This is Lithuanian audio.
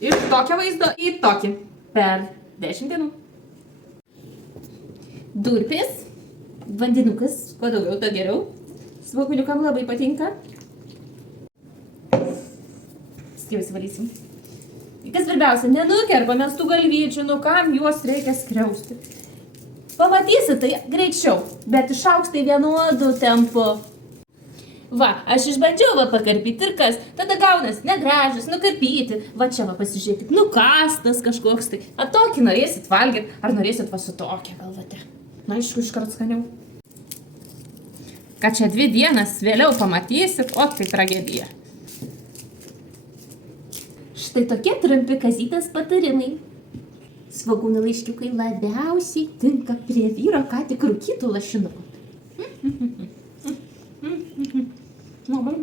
Iš tokio vaizdo į tokį. Per 10 dienų. Durpės. Vandenukas. Kuo daugiau, to geriau. Svogūniukam labai patinka. Skiausi valysim. Kas svarbiausia, nenukerpa mes tų galvyčių, nu kam juos reikia skriausti. Pamatysi tai greičiau, bet išaugs tai vienodu tempu. Va, aš išbandžiau va pakarpyti ir kas, tada gaunas negražus, nukarpyti. Va čia va pasižiūrėkit, nukastas kažkoks tai. A tokį norėsit valgyti, ar norėsit va su tokia galvate. Na, aišku, iškart skaniau. Ką čia 2 dienas vėliau pamatysit, o tai tragedija. Štai tokie trumpi Kazytės patarimai. Svogūnų laiškiukai labiausiai tinka prie vyro ką tik rūkytų lašinukų. Labai.